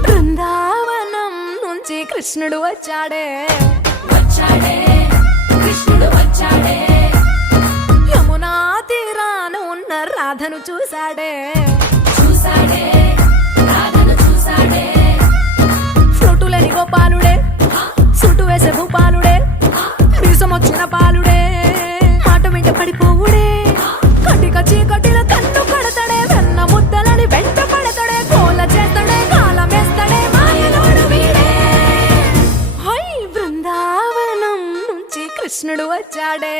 బృందావనం నుంచి కృష్ణుడు వచ్చాడే కృష్ణుడు వచ్చాడే యమునా తీరాన ఉన్న రాధను చూశాడే రాధను చూసాడే ఫ్రూటులని గోపాలుడే సుటు వేసే భూపాలుడే మీసమొచ్చిన పాలుడే మాట వెంట పడిపోవుడే కటిక చీకటిలో కన్ను కడతాడే వెన్న ముద్దలని వెంట పడతాడే కోల చేస్తాడే కాలమేస్తాడే మాయలోడు వీడే హై బృందావనం నుంచి కృష్ణుడు వచ్చాడే